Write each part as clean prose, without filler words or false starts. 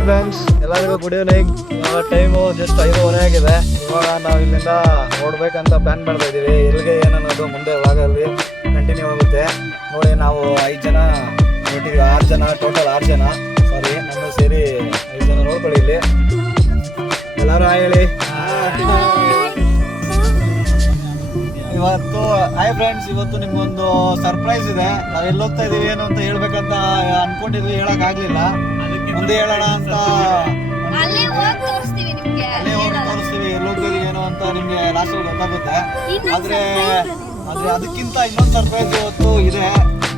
Hi friends, ಎಲ್ಲರಿಗೂ good evening. ಇವಾಗ time just 5:30 ಆಗಿದೆ. ಇವಾಗ ನಾವು ಇಲ್ಲಿಂದ ನೋಡ್ಬೇಕಂತ ಪ್ಲ್ಯಾನ್ ಮಾಡ್ತಾ ಇದ್ದೀವಿ. ಎಲ್ಲಿಗೆ ಏನನ್ನೋದು ಮುಂದೆ ವ್ಲಾಗಲ್ಲಿ ಕಂಟಿನ್ಯೂ ಆಗುತ್ತೆ. ನೋಡಿ, ನಾವು 5 ಜನ ಒಟ್ಟಿಗೆ 6 ಜನ, ಟೋಟಲ್ 6 ಜನ, ಸಾರಿ ನಮ್ಮ ಸೇರಿ 5 ಜನ ನೋಡ್ಕೊಳ್ಳಿ. ಇಲ್ಲಿ ಎಲ್ಲರೂ ಹಾಯ್ ಹೇಳಿ. ಇವತ್ತು ಹಾಯ್ ಫ್ರೆಂಡ್ಸ್, ಇವತ್ತು ನಿಮ್ಗೊಂದು ಸರ್ಪ್ರೈಸ್ ಇದೆ. ನಾವು ಎಲ್ಲಿ ಹೋಗ್ತಾ ಇದೀವಿ ಏನು ಅಂತ ಹೇಳ್ಬೇಕಂತ ಅನ್ಕೊಂಡಿದ್ವಿ, ಹೇಳಕ್ ಆಗ್ಲಿಲ್ಲ. ಮುಂದೆ ಹೇಳೋಣ ಅಂತ ಅಲ್ಲೇ ಹೋಗಿ ತೋರಿಸ್ತೀವಿ, ಎಲ್ಲಿ ಹೋಗ್ತಾ ಇದೀವಿ ಏನೋ ಅಂತ ನಿಮ್ಗೆ ಲಾಸ್ಟ್ ಗೊತ್ತಾಗುತ್ತೆ. ಆದ್ರೆ ಅದಕ್ಕಿಂತ ಇನ್ನೊಂದು ಸರ್ಪ್ರೈಸ್ ಇವತ್ತು ಇದೆ.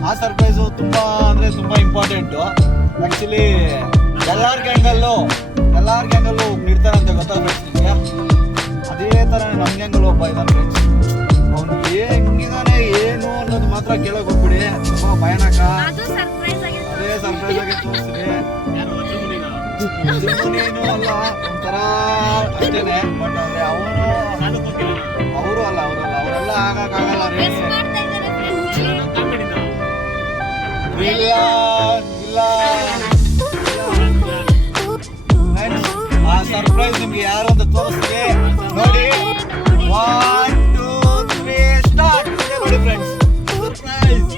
ಆ ಸರ್ಪ್ರೈಸು ತುಂಬಾ ಅಂದ್ರೆ ತುಂಬಾ ಇಂಪಾರ್ಟೆಂಟ್. ಆಕ್ಚುಲಿ ಎಲ್ಲಾರ್ ಗ್ಯಾಂಗಲ್ಲೂ ನೀಡ್ತಾರಂತೆ, ಗೊತ್ತಾ ಫ್ರೆಂಡ್ಸ್ ನಿಮ್ಗೆ? ಅದೇ ತರ ನಮ್ ಗ್ಯಾಂಗಲ್ಲೂ ಒಬ್ಬ ಇದ್ದಾನೆ ಫ್ರೆಂಡ್ಸ್. ಅವನು ಹೆಂಗಿದಾನೆ ಏನು ಅನ್ನೋದು ಮಾತ್ರ ಕೇಳಕ್ ಹೋಗ್ಬಿಡಿ, ತುಂಬಾ ಭಯಾನಕ. ಅದೇ ಸರ್ಪ್ರೈಸ್ ಆಗಿ ತೋರಿಸ್ತೀವಿ. ಜಮ್ಮುನೇನು ಅಲ್ಲ, ಒಂಥರ ಅಷ್ಟೇನೆ. ಬಟ್ ಅಂದ್ರೆ ಅವರು ಅಲ್ಲ, ಅವರೆಲ್ಲ ಆಗಕ್ಕಾಗಲ್ಲ ರೀ. ಇಲ್ಲ ಆ ಸರ್ಪ್ರೈಸ್ ನಿಮ್ಗೆ ಯಾರು ಅಂತ ತೋರಿಸ್ತೀವಿ. ನೋಡಿ, 1 2 3 ಸ್ಟಾರ್ಟ್. ನೋಡಿ ಫ್ರೆಂಡ್ಸ್, ಸರ್ಪ್ರೈಸ್.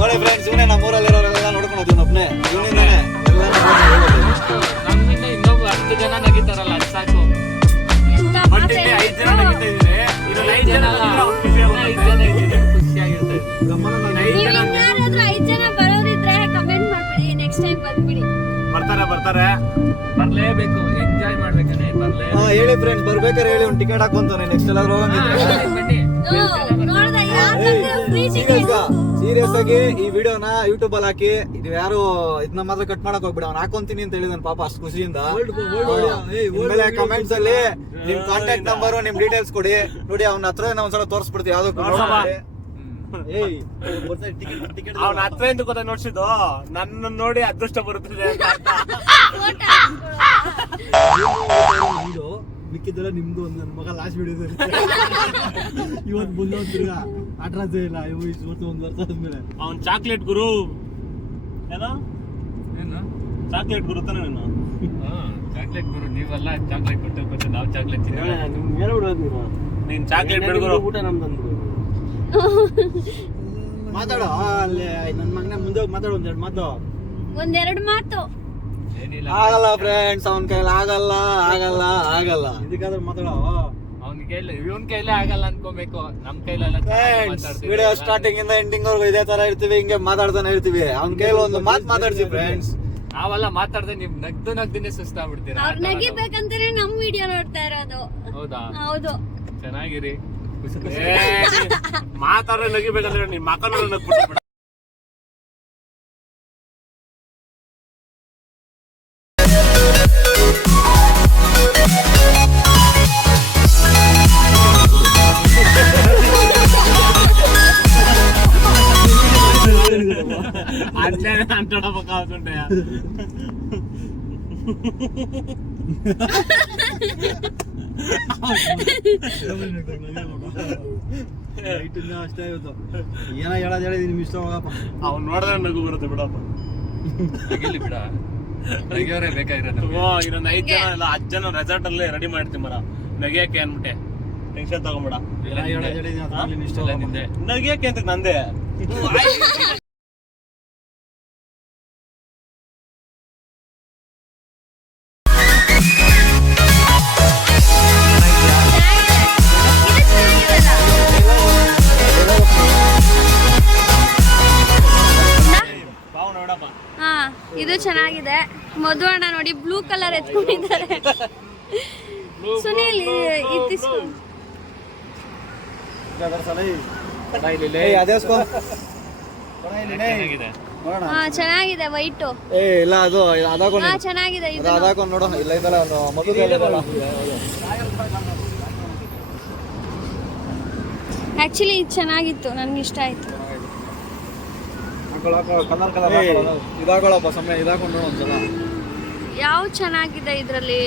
ನೋಡಿ ಫ್ರೆಂಡ್ಸ್, ಇವನೇ ನಮ್ಮೂರಲ್ಲಿರೋರೆಲ್ಲ ನೋಡ್ಕೊಂಡು ಹೋಗ್ತೀವಿ. ಒಬ್ಬನೇ ಇವನಿಂದಾನೆ ನಮ್ಮಿಂದ ಇನ್ನೊಬ್ಬ 10 ಜನ ನಗಿತಾರಲ್ಲ, ಅದು ಸಾಕು. 5 ಜನ ನಗಿತಾ ಇದ್ರೆ ಇರೋ 5 ಜನ ಅಲ್ಲ, 5 ಜನ ಇದ್ರೆ ಖುಷಿಯಾಗಿರ್ತದೆ. 5 ಜನ ಬರೋರಿದ್ರೆ ಕಮೆಂಟ್ ಮಾಡ್ಬಿಡಿ, ನೆಕ್ಸ್ಟ್ ಟೈಮ್ ಬಂದ್ಬಿಡಿ. ಬರ್ತಾರೆ ಬರ್ಲೇಬೇಕು, ಎಂಜಾಯ್ ಮಾಡ್ಬೇಕಂದ್ರೆ ಬರ್ಲೇ. ಹೇಳಿ ಫ್ರೆಂಡ್ಸ್, ಬರ್ಬೇಕಾದ್ರೆ ಹೇಳಿ, ಒಂದು ಟಿಕೆಟ್ ಹಾಕೊಂತಾನೆ. ನೆಕ್ಸ್ಟ್ ಎಲ್ಲಾದ್ರೂ ಬನ್ನಿ. ಸೀರಿಯಸ್ ಆಗಿ ಈ ವಿಡಿಯೋನ ಯೂಟ್ಯೂಬ್ ಅಲ್ಲಿ ಹಾಕಿ. ಇದು ಯಾರು ಇದನ್ನ ಮಾತ್ರ ಕಟ್ ಮಾಡಕ್ ಹೋಗ್ಬಿಡ. ಅವ್ನು ಹಾಕೊಂತೀನಿ ಅಂತ ಹೇಳಿದಾನೆ ಪಾಪ, ಅಷ್ಟು ಖುಷಿಯಿಂದ. ಕಮೆಂಟ್ಸ್ ಅಲ್ಲಿ ನಿಮ್ ಕಾಂಟ್ಯಾಕ್ಟ್ ನಂಬರ್, ನಿಮ್ ಡೀಟೇಲ್ಸ್ ಕೊಡಿ. ನೋಡಿ, ಅವ್ನ ಹತ್ರ ಒಂದ್ಸಲ ತೋರಿಸ್ಬಿಡ್ತೀವಿ. ಯಾವ್ದಕ್ಕೂ ಅವ್ನ ಹತ್ರ ಎಂದು ಗೊತ್ತ ನೋಡ್ಸಿದ್ದು, ನನ್ನ ನೋಡಿ ಅದೃಷ್ಟ ಬರುತ್ತದೆ ಅಂತ. ಮಿಕ್ಕಿದ್ದೆಲ್ಲ ನಿಮ್ದು. ಒಂದು ನನ್ನ ಮಗ ಲಾಸ್ಟ್ ವಿಡಿಯೋದಲ್ಲಿ ಇವತ್ತು ಬಂದ ತಿರ್ಗಾ ಅಡ್ರೆಸ್ ಇಲ್ಲ. ಇವತ್ತು 1 ವರ್ಷ ಆದ್ಮೇಲೆ ಅವ್ನ್ ಚಾಕ್ಲೇಟ್ ಗುರು ಏನು ಚಾಕ್ಲೇಟ್ ಗುರು ತಾನೆ ನೀನು? ಚಾಕ್ಲೇಟ್ ಗುರು ನೀವಲ್ಲ. ಚಾಕ್ಲೇಟ್ ಕೊಟ್ಟು ನಾವು ಚಾಕ್ಲೇಟ್ ನೀನ್ ಚಾಕ್ಲೇಟ್ ಬಿಡ್ಗುರು. ಊಟ ನಮ್ದು ಮಾತಾಡೋ. ಅಲ್ಲಿ ನನ್ನ ಮಗನ ಮುಂದೆ ಹೋಗಿ ಮಾತಾಡೋ. ಒಂದೆರಡು ಮಾತು ಆಗಲ್ಲ ಫ್ರೆಂಡ್ಸ್, ಅವನ ಕೈಲಿ ಆಗಲ್ಲ. ಇದಕ್ಕಾದ್ರೂ ಮಾತಾಡೋ. ಅವನ ಕೈಲಿ, ಇವನ್ ಕೈಲೇ ಆಗಲ್ಲ ಅನ್ಕೋಬೇಕು, ನಮ್ ಕೈಲೆಲ್ಲ. ವಿಡಿಯೋ ಸ್ಟಾರ್ಟಿಂಗ್ ಇಂದ ಎಂಡಿಂಗ್ ವರ್ಗು ಇದೇ ತರ ಇರ್ತೀವಿ, ಹಿಂಗೆ ಮಾತಾಡ್ತಾನೆ ಇರ್ತೀವಿ. ಅವ್ನ ಕೈಲಿ ಒಂದು ಮಾತು ಮಾತಾಡ್ಸಿ ಫ್ರೆಂಡ್ಸ್. ನಾವೆಲ್ಲ ಮಾತಾಡ್ದೆ ನೀವ್ ನಗ್ದಿನೇ ಸುಸ್ತಾಗ್ಬಿಡ್ತೀರ. ಅವ್ರು ನಗಿಬೇಕಂತಾನೆ ನಮ್ ವಿಡಿಯೋ ನೋಡ್ತಾ ಇರೋದು. ಹೌದಾ? ಹೌದು. ಚೆನ್ನಾಗಿರಿ. ಮಾತಾಡ್ರೆ ನಗಿಬೇಕಂದ್ರೆ ನಿಮ್ ಮಕ್ಕಳು ನಗ್ಬಿಟ್ಟು. అంటాడుంటాయా ಅಷ್ಟೇ ಇವತ್ತು. ಏನ ಹೇಳೋದು ನಿಮ್ಗೆ ಇಷ್ಟ ಹೋಗಪ್ಪ. ಅವ್ನು ನೋಡಿದ್ರೆ ನಗು ಬರುತ್ತೆ ಬಿಡಪ್ಪ. ಬಿಡ ಬೇಕಾಗಿರೋದು. ಇನ್ನೊಂದು 5 ಜನ ಇಲ್ಲ 10 ಜನ ರೆಸಾರ್ಟ್ ಅಲ್ಲೇ ರೆಡಿ ಮಾಡ್ತೀವಿ ಮರ ನಗಿಯಕ್ಕೆ ಅನ್ಬಿಟ್ಟೆ. ಟೆನ್ಷನ್ ತಗೊಂಬಿಡ. ನಗಿಯಕ್ಕೆ ಅಂತ ನಂದೆ. ಇದು ಚೆನ್ನಾಗಿದೆ. ಮಧು ಅಣ್ಣ ನೋಡಿ ಬ್ಲೂ ಕಲರ್ ಎತ್ಕೊಂಡಿದ್ದಾರೆ. ಸುನೀಲ್ ಚೆನ್ನಾಗಿದೆ ವೈಟ್. ಇಲ್ಲ ಅದು ಚೆನ್ನಾಗಿದೆ. ನೋಡು, ಇಲ್ಲ ಇದಲ್ಲ ಮಗು. ಆಕ್ಚುಲಿ ಇದು ಚೆನ್ನಾಗಿತ್ತು, ನನ್ಗೆ ಇಷ್ಟ ಆಯ್ತು. ಇದಾಕೊಳ್ಳಪ್ಪ ಸಮಯ ಇದಾಕೊಂಡು ಒಂದ್ಸಲ. ಯಾವ ಚೆನ್ನಾಗಿದೆ ಇದರಲ್ಲಿ?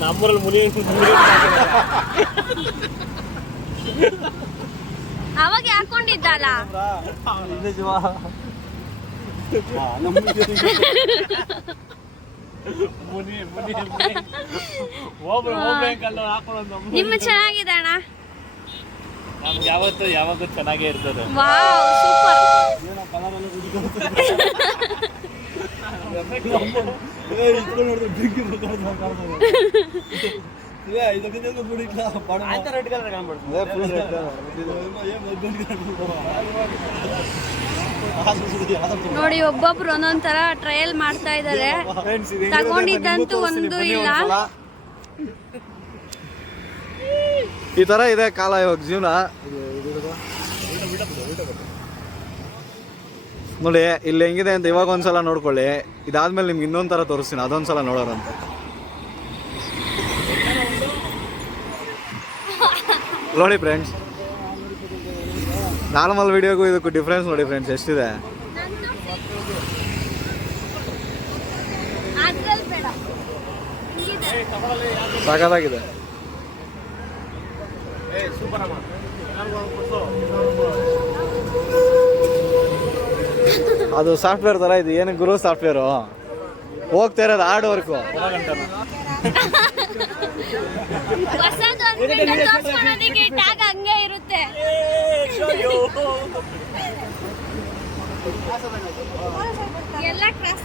ನಮ್ಮೂರಲ್ಲಿ ಮುನಿ ಅವಾಗ ಹಾಕೊಂಡಿದ್ದಲ್ಲ. ಮುನಿ ಮುನಿ ಮುನಿ ಒಬ್ರು ಕಲ್ಲು ಹಾಕೊಳ್ಳೋದು. ನಿಮ್ಮ ಚೆನ್ನಾಗಿದೆ ಅಣ್ಣ. ನಮ್ಗೆ ಯಾವಾಗೂ ಚೆನ್ನಾಗೇ ಇರ್ತದೆ. Wow super. ನೋಡಿ ಒಬ್ಬೊಬ್ರು ಒಂದೊಂದ್ ತರ ಟ್ರಯಲ್ ಮಾಡ್ತಾ ಇದಾರೆ. ತಗೊಂಡಿದ್ದಂತೂ ಒಂದು ಇಲ್ಲ. ಈ ತರ ಇದೆ ಕಾಲ ಇವಾಗ ಜೀವನ. ನೋಡಿ ಇಲ್ಲಿ ಹೆಂಗಿದೆ ಅಂತ ಇವಾಗ ಒಂದ್ಸಲ ನೋಡ್ಕೊಳ್ಳಿ. ಇದಾದ್ಮೇಲೆ ನಿಮ್ಗೆ ಇನ್ನೊಂದ್ ತರ ತೋರಿಸ್ತೀನಿ, ಅದೊಂದ್ಸಲ ನೋಡೋರಂತ. ನೋಡಿ ಫ್ರೆಂಡ್ಸ್, ನಾರ್ಮಲ್ ವಿಡಿಯೋಗೂ ಇದಕ್ಕೂ ಡಿಫ್ರೆನ್ಸ್ ನೋಡಿ ಫ್ರೆಂಡ್ಸ್ ಎಷ್ಟಿದೆ. ಸಾಕಾಗಿದೆ. ಅದು ಸಾಫ್ಟ್ವೇರ್ ತರ ಇದು. ಏನು ಗುರು ಸಾಫ್ಟ್ವೇರು ಹೋಗ್ತಾ ಇರೋದು ಹಾರ್ಡ್ ವರ್ಕು. ಟ್ಯಾಗ್ ಹಂಗೆ ಇರುತ್ತೆ. ಎಲ್ಲ ಕ್ಲಾಸ್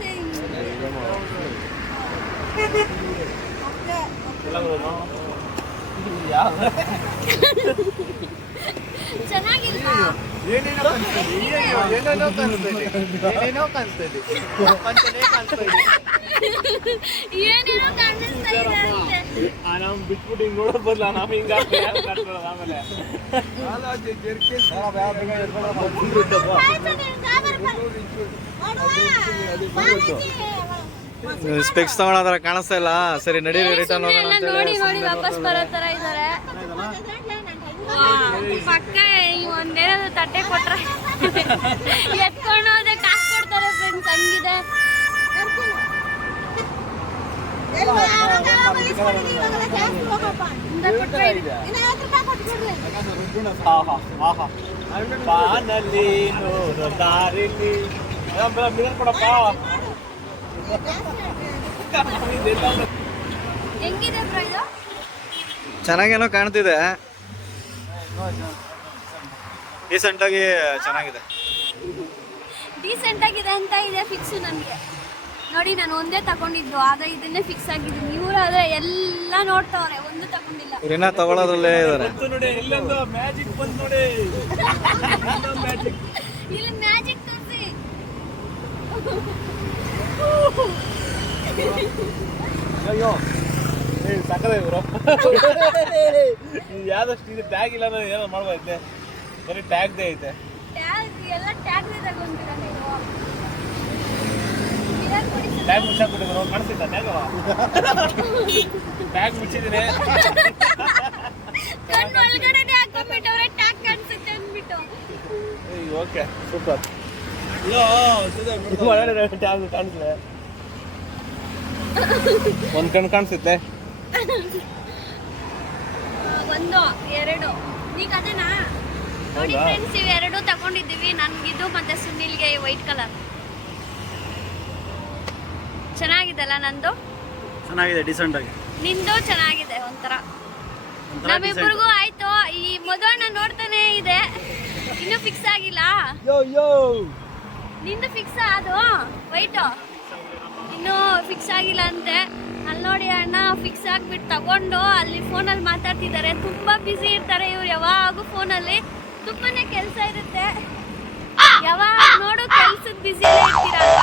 ಚೆನ್ನಾಗಿಲ್ವಾ? ಏನೇನೋ ಏನೇನೋ ಕಾಣಿಸ್ತಾ ಇದೆ ಅಂತೆ. ನಾವು ಬಿಟ್ಬಿಟ್ಟು ಹಿಂಗ್ ನೋಡೋ ಬದಲ ನಾವು ಹಿಂಗ ಆಮೇಲೆ ಸ್ಪೆಕ್ಸ್ ತಗೊಳೋದ್ರ ಕಾಣಿಸ್ತಾ ಇಲ್ಲ. ಸರಿ ನಡೀರಿ, ರಿಟರ್ನ್ ಹೋಗೋಣ ಅಂತ ನೋಡಿ ನೋಡಿ ವಾಪಸ್ ಬರೋ ತರ ಇದಾರೆ. ಪಕ್ಕ ಒಂದೇನಾದ್ರು ತಟ್ಟೆ ಕೊಟ್ರೆ ಎತ್ಕೊಂಡು ಹೋದ್ರೆ ಕಾಸು ಕೊಡ್ತಾರೆ ಫ್ರೆಂಡ್ಸ್. ಹಂಗಿದೆ. ಬಾನಲ್ಲಿ ದಾರಿಲಿ ಕೊಡಪ್ಪ. ಹೆಂಗಿದೆ ಬ್ರೋ ಇದು? ಚೆನ್ನಾಗೇನೋ ಕಾಣ್ತಿದೆ. ಡೀಸೆಂಟ್ ಆಗಿ ಚೆನ್ನಾಗಿದೆ. ಡೀಸೆಂಟ್ ಆಗಿದೆ ಅಂತ ಇದೆ ಫಿಕ್ಸ್ ನನಗೆ. ನೋಡಿ ನಾನು ಒಂದೇ ತಗೊಂಡಿದ್ದು, ಆದ್ರೆ ಇದನ್ನೇ ಫಿಕ್ಸ್ ಆಗಿದ್ದೀನಿ. ಇವರು ಆದ್ರೆ ಎಲ್ಲ ನೋಡ್ತಾವ್ರೆ, ಒಂದು ತಗೊಂಡಿಲ್ಲ. ಇನ್ನ ತಗೊಳ್ಳೋದ್ರಲ್ಲೇ ಇದಾರೆ. ನೋಡಿ ಇಲ್ಲೊಂದು ಮ್ಯಾಜಿಕ್ ಬಂತು ನೋಡಿ. ಇಲ್ಲಿ ಮ್ಯಾಜಿಕ್ ತೋರಿಸಿ. ಅಯ್ಯೋ ಸಕ್ಕರೆ ಇವರು ಯಾವ್ದಷ್ಟು ಇದು ಟ್ಯಾಗ್ ಇಲ್ಲ ಅಂದ್ರೆ ಏನೋ ಮಾಡ್ಬಾರ್ದೆ. ಬರೀ ಟ್ಯಾಗ್ದೇ ಐತೆ. ಟ್ಯಾಗ್ ಎಲ್ಲ ಟ್ಯಾಗ್ ತಗೊಂಡಿರ ನೀವು. ಟ್ಯಾಗ್ ಮುಚ್ಚಾಕ್ಬಿಟ್ಟಿದ್ರು. ಕಾಣಿಸ್ತಿದ್ದ ಟ್ಯಾಗ್? ಟ್ಯಾಗ್ ಮುಚ್ಚಿದ್ದೀನಿ. ಕಣ್ಣು ಒಳಗಡೆನೆ ಹಾಕೊಂಡ್ಬಿಟ್ಟವ್ರೆ, ಟ್ಯಾಗ್ ಕಾಣಿಸುತ್ತೆ ಅಂದ್ಬಿಟ್ಟು. Okay super. ಟ್ಯಾಗ್ ಕಾಣಿಸ್ದೆ. ಒಂದ್ ಕಣ್ಣು ಕಾಣಿಸುತ್ತೆ. ಒಂದು ಎರಡು ಈಗ ಅದೇನಾ ನೋಡಿ ಫ್ರೆಂಡ್ಸ್. ಇವೆರಡು ತಗೊಂಡಿದ್ದೀವಿ. ನನ್ಗಿದು ಮತ್ತೆ ಸುನಿಲ್ಗೆ ವೈಟ್ ಕಲರ್. ಚೆನ್ನಾಗಿದೆಲ್ಲ ನಂದು? ಚೆನ್ನಾಗಿದೆ, ಡೀಸೆಂಟ್ ಆಗಿ. ನಿಂದು ಚೆನ್ನಾಗಿದೆ ಒಂಥರ. ನಮ್ಮಿಬ್ಬರಿಗೂ ಆಯ್ತು. ಈ ಮದುವಣ್ಣ ನೋಡ್ತಾನೆ ಇದೆ, ಇನ್ನೂ ಫಿಕ್ಸ್ ಆಗಿಲ್ಲ. ನಿಂದು ಫಿಕ್ಸ್ ಅದು ವೈಟ್, ಇನ್ನೂ ಫಿಕ್ಸ್ ಆಗಿಲ್ಲ ಅಂತೆ. ಅಲ್ಲಿ ನೋಡಿ ಅಣ್ಣ ಫಿಕ್ಸ್ ಆಗ್ಬಿಟ್ಟು ತಗೊಂಡು ಅಲ್ಲಿ ಫೋನಲ್ಲಿ ಮಾತಾಡ್ತಿದ್ದಾರೆ. ತುಂಬಾ ಬ್ಯುಸಿ ಇರ್ತಾರೆ ಇವ್ರು. ಯಾವಾಗೂ ಫೋನಲ್ಲಿ ತುಂಬಾನೇ ಕೆಲಸ ಇರುತ್ತೆ. ಯಾವಾಗ ನೋಡು ಕೆಲ್ಸದ ಬ್ಯುಸಿ ಇರ್ತೀರಲ್ಲ.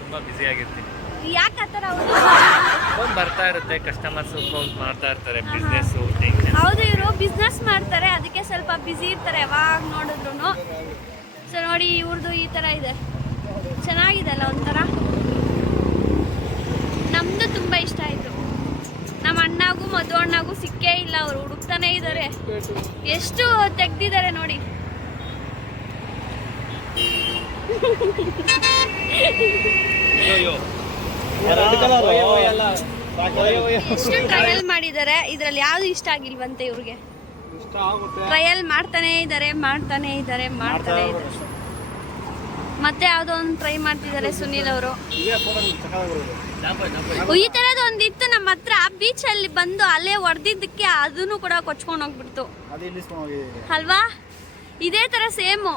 ತುಂಬಾ ಬ್ಯುಸಿ ಆಗಿರ್ತೀನಿ. ಯಾಕೆ ಆ ಥರ? ಫೋನ್ ಬರ್ತಾ ಇರುತ್ತೆ, ಕಸ್ಟಮರ್ಸ್ ಫೋನ್ ಮಾಡ್ತಾ ಇರ್ತಾರೆ. ಬಿಸ್ನೆಸ್ ಹೌದು, ಇವರು ಬಿಸ್ನೆಸ್ ಮಾಡ್ತಾರೆ, ಅದಕ್ಕೆ ಸ್ವಲ್ಪ ಬ್ಯುಸಿ ಇರ್ತಾರೆ ಯಾವಾಗ ನೋಡಿದ್ರು. ಸೊ ನೋಡಿ ಇವ್ರದ್ದು ಈ ಥರ ಇದೆ. ಚೆನ್ನಾಗಿದೆ ಅಲ್ಲ ಒಂಥರ. ನಮ್ದು ತುಂಬ ಇಷ್ಟ ಆಯಿತು. ನಮ್ಮ ಅಣ್ಣಗೂ ಮಧು ಅಣ್ಣಗೂ ಸಿಕ್ಕೇ ಇಲ್ಲ. ಅವರು ಹುಡುಕ್ತಾನೆ ಇದ್ದಾರೆ. ಎಷ್ಟು ತೆಗ್ದಿದ್ದಾರೆ ನೋಡಿ. ಎಷ್ಟು ಟ್ರಯಲ್ ಮಾಡಿದ್ದಾರೆ, ಇದ್ರಲ್ಲಿ ಯಾವ್ದು ಇಷ್ಟ ಆಗಿಲ್ವಂತೆ ಇವ್ರಿಗೆ. ಇಷ್ಟ ಆಗುತ್ತೆ. ಟ್ರಯಲ್ ಮಾಡ್ತಾನೆ ಇದ್ದಾರೆ. ಮತ್ತೆ ಯಾವ್ದೋ ಒಂದು ಟ್ರೈ ಮಾಡ್ತಿದ್ದಾರೆ ಸುನೀಲ್ ಅವರು. ಈ ತರದ್ ಒಂದಿತ್ತು ನಮ್ಮ ಹತ್ರ ಬೀಚ್ ಅಲ್ಲಿ ಬಂದು ಅಲ್ಲೇ ಹೊಡೆದಿದ್ದಕ್ಕೆ ಅದನ್ನು ಕೂಡ ಕೊಚ್ಕೊಂಡು ಹೋಗ್ಬಿಡ್ತು ಅಲ್ವಾ. ಇದೇ ತರ ಸೇಮು.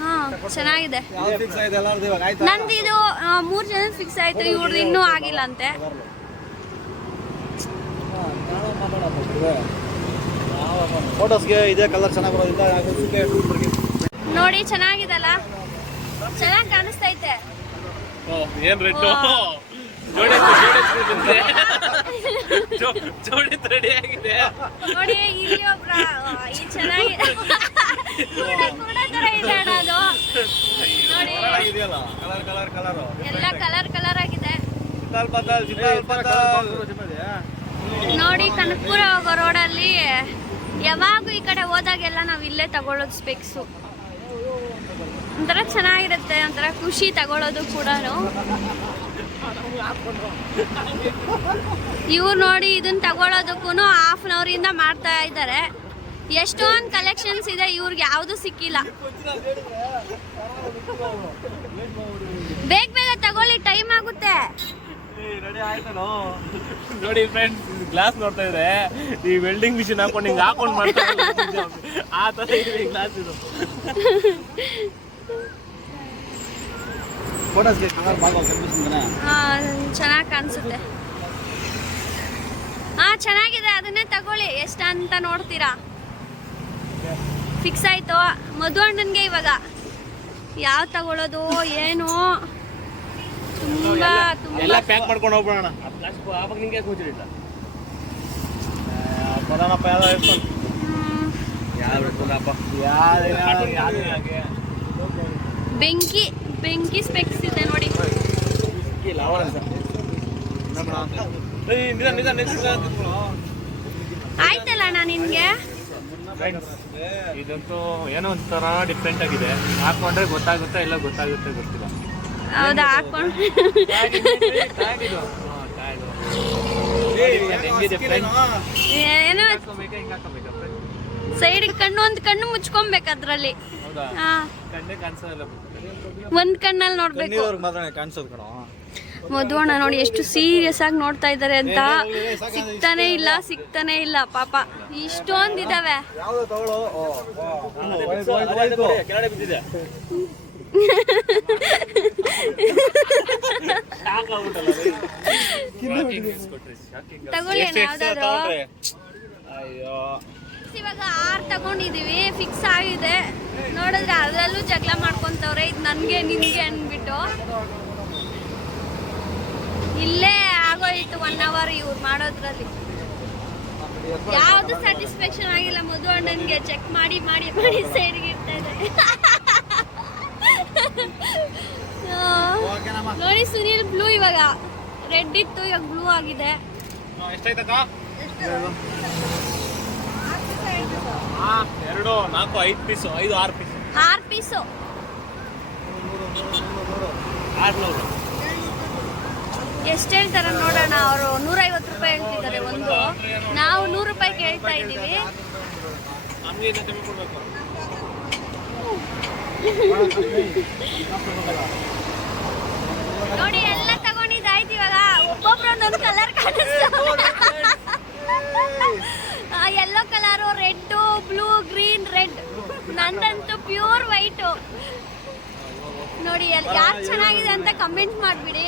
ಹಾ ಚೆನ್ನಾಗಿದೆ. ನಂದು ಇದು 3 ಜನ ಫಿಕ್ಸ್ ಆಯ್ತು, ಇವ್ರದ್ದು ಇನ್ನೂ ಆಗಿಲ್ಲ ಅಂತೆ. ಫೋಟೋಸ್ಗೆ ಇದೇ ಕಲರ್ ಚೆನ್ನಾಗಿ ಬರೋದಿಲ್ಲ. ನೋಡಿ ಚೆನ್ನಾಗಿದಲ್ಲ, ಚೆನ್ನಾಗಿ ಕಾಣಿಸ್ತೈತೆ. ಏನ್ ರೆಡ್ ಜೋಡಿ ರೆಡಿ ಆಗಿದೆ ನೋಡಿ ಇಲ್ಲಿ ಒಬ್ರ ಚೆನ್ನಾಗಿದೆ. ಕೂಡ ತರ ಇದೆ ಅಣ್ಣ ಅದು. ನೋಡಿ ಎಲ್ಲ ಕಲರ್ ಆಗಿದೆ. ನೋಡಿ ಕನಕಪುರ ಹೋಗೋ ರೋಡಲ್ಲಿ ಯಾವಾಗೂ ಈ ಕಡೆ ಹೋದಾಗೆಲ್ಲ ನಾವು ಇಲ್ಲೇ ತಗೊಳ್ಳೋದು ಸ್ಪೆಕ್ಸು. ಒಂಥರ ಚೆನ್ನಾಗಿರುತ್ತೆ, ಒಂಥರ ಖುಷಿ ತಗೊಳ್ಳೋದು ಕೂಡ. ಇವ್ರು ನೋಡಿ ಇದನ್ನ ತಗೊಳ್ಳೋದಕ್ಕೂ ½ ಇಂದ ಮಾಡ್ತಾ ಇದ್ದಾರೆ. ಎಷ್ಟೊಂದು ಕಲೆಕ್ಷನ್ಸ್ ಇದೆ, ಇವ್ರಿಗೆ ಯಾವುದು ಸಿಕ್ಕಿಲ್ಲ. ಬೇಗ ತಗೊಳ್ಳಿ, ಟೈಮ್ ಆಗುತ್ತೆ. ನೋಡಿ ಫ್ರೆಂಡ್ಸ್, ಗ್ಲಾಸ್ ನೋಡ್ತಾ ಇದ್ರೆ ಈ ವೆಲ್ಡಿಂಗ್ ಮಿಷಿನ್ ಹಾಕೊಂಡು ಹಿಂಗೆ ಹಾಕೊಂಡು ಮಾಡ್ತಾ ಆ ತರ ಇದೆ ಗ್ಲಾಸ್ ಇದು. ಚೆನ್ನಾಗಿ ಕಾಣಿಸುತ್ತೆ. ಚೆನ್ನಾಗಿದೆ, ಅದನ್ನೇ ತಗೊಳ್ಳಿ. ಎಷ್ಟಂತ ನೋಡ್ತೀರಾ? ಫಿಕ್ಸ್ ಆಯ್ತು ಮಧು ಅಣ್ಣನ್ಗೆ. ಇವಾಗ ಯಾವ ತಗೊಳ್ಳೋದು ಏನು ತುಂಬಾ ಎಲ್ಲ ಪ್ಯಾಕ್ ಮಾಡ್ಕೊಂಡು ಹೋಗ್ಬಿಡೋಣ. ಆವಾಗ ನಿಂಗೆ ಕೂತಿರಲಿಲ್ಲ ಬರೋಣಪ್ಪ. ಬೆಂಕಿ ಸ್ಪೆಕ್ಸ್ ಇದೆ ನೋಡಿ. ಆಯ್ತಲ್ಲ ಅಣ್ಣ ನಿನ್ಗೆ. ಇದಂತೂ ಏನೋ ಒಂಥರ ಡಿಫ್ರೆಂಟ್ ಆಗಿದೆ. ಹಾಕೊಂಡ್ರೆ ಗೊತ್ತಾಗುತ್ತೆ, ಇಲ್ಲ ಗೊತ್ತಾಗುತ್ತೆ ಗೊತ್ತಿಲ್ಲ. ಹೌದಾ? ಹಾಕೊಂಡು ಏನೋ ಸೈಡ್ ಒಂದು ಕಣ್ಣು ಮುಚ್ಕೊಬೇಕು ಅದ್ರಲ್ಲಿ. ಒಂದ್ ಕಣ್ಣಲ್ಲಿ ನೋಡ್ಬೇಕು. ಮಧು ಅಣ್ಣ ನೋಡಿ ಎಷ್ಟು ಸೀರಿಯಸ್ ಆಗಿ ನೋಡ್ತಾ ಇದ್ದಾರೆ ಅಂತ. ಸಿಗ್ತಾನೆ ಇಲ್ಲ ಪಾಪ. ಇಷ್ಟೊಂದಿದಾವೆ. ತಗೊಳ್ಳಿ ಯಾವ್ದಾದ್ರು. ಇವಾಗ 6 ತಗೊಂಡಿದೀವಿ, ಫಿಕ್ಸ್ ಆಗಿದೆ. ನೋಡಿದ್ರೆ ಅದ್ರಲ್ಲೂ ಜಗಳ ಮಾಡ್ಕೊಂತವ್ರೆ, ಇದು ನನ್ಗೆ ನಿನ್ಗೆ ಅನ್ಬಿಟ್ಟು. ಇಲ್ಲೇ ಆಗೋಯ್ತು 1 hour ಇವ್ರು ಮಾಡೋದ್ರಲ್ಲಿ. ಯಾವ್ದು ಸ್ಯಾಟಿಸ್ಫ್ಯಾಕ್ಷನ್ ಆಗಿಲ್ಲ ಮಧು ಅಣ್ಣನ್ಗೆ. ಚೆಕ್ ಮಾಡಿ ಸೈಡ್ಗೆ ಇರ್ತಾ ಇದೆ. ನೋಡಿ ಸುನೀಲ್ ಬ್ಲೂ, ಇವಾಗ ರೆಡ್ ಇತ್ತು, ಇವಾಗ ಬ್ಲೂ ಆಗಿದೆ. ಎಷ್ಟಾಯ್ತಕ್ಕ? 2 4 5 ಪೀಸು, 5 6 ಪೀಸು. 6 ಪೀಸು. 600. ಎಷ್ಟು ಹೇಳ್ತಾರ ನೋಡೋಣ. ಅವರು 150 ರೂಪಾಯಿ ಹೇಳ್ತಿದ್ದಾರೆ ಒಂದು, ನಾವು 100 ರೂಪಾಯಿ ಕೇಳ್ತಾ ಇದ್ದೀವಿ. ನಮ್ಗೆ ಇನ್ನ ಕಮ್ಮಿ ಕೊಡ್ಬೇಕು. ನೋಡಿ ಎಲ್ಲ ತಗೊಂಡಿದ್ದಾಯ್ತು. ಇವಾಗ ಒಬ್ಬೊಬ್ರು ಒಂದೊಂದು ಕಲರ್ ಕಾಣಿಸ್ತಾರೆ. Yellow colour, red, blue, green, red. ನಂದಂತೂ ಪ್ಯೂರ್ ವೈಟು. ನೋಡಿ ಯಾರು ಚೆನ್ನಾಗಿದೆ ಅಂತ ಕಮೆಂಟ್ ಮಾಡಿಬಿಡಿ.